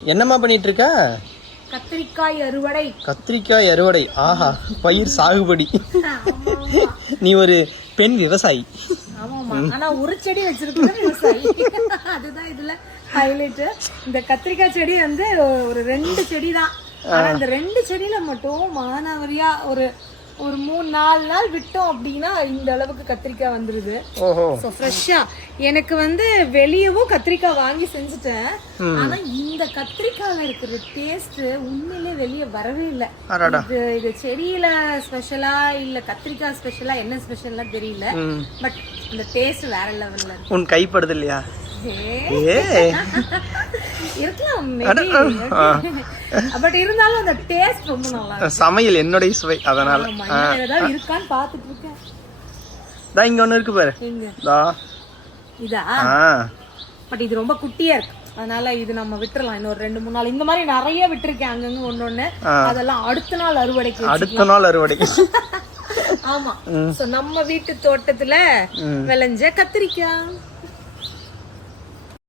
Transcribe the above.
என்னம்மா பண்ணிட்டு இருக்க கத்திரிக்காய் அறுவடை. கத்திரிக்காய் அறுவடை. ஆஹா பயிர் சாகுபடி. நீ ஒரு பெண் விவசாயி. ஆனா ஒரு செடி வச்சிருக்கோம் விவசாயி. அதுதான் இதுல ஹைலைட் இந்த கத்திரிக்காய் செடி வந்து ஒரு ரெண்டு செடி தான் ஆனா இந்த ரெண்டு செடியில மட்டும் மானாவரியா ஒரு ஒரு மூணு நாலு நாள் விட்டோம் அப்படின்னா இந்த அளவுக்கு கத்திரிக்காய் வந்துருது. ஸோ ஃப்ரெஷ்ஷா எனக்கு வந்து வெளியவும் கத்திரிக்காய் வாங்கி செஞ்சுட்டேன். ஆனா இந்த கத்திரிக்காயில இருக்கிற டேஸ்ட் உண்மையிலே வெளியே வரவே இல்லை. இது இது செடியில ஸ்பெஷலா இல்ல கத்திரிக்காய் ஸ்பெஷலா என்ன ஸ்பெஷலா தெரியல. பட் இந்த டேஸ்ட் வேற லெவல்ல உன் கைப்படுது இல்லையா? இருக்கலாம். பட் இருந்தாலும் அந்த டேஸ்ட் ரொம்ப நல்லா சமையல் என்னுடைய சுவை அதனால. ஏதாவது இருக்கான்னு பாத்துட்டு இருக்கேன் தான் இங்க ஒண்ணு இருக்கு பாரு. தா. இதா? பட் இது ரொம்ப குட்டியா இருக்கு. அதனால இது நம்ம விட்டுறலாம். இன்னொரு ரெண்டு மூணு நாள். இந்த மாதிரி நிறைய விட்டுருக்கேன் அங்கங்க ஒண்ணு அதெல்லாம் அடுத்த நாள் அறுவடைக்கு அடுத்த நாள் அறுவடை ஆமா. நம்ம வீட்டு தோட்டத்துல விளைஞ்ச கத்திரிக்காய்.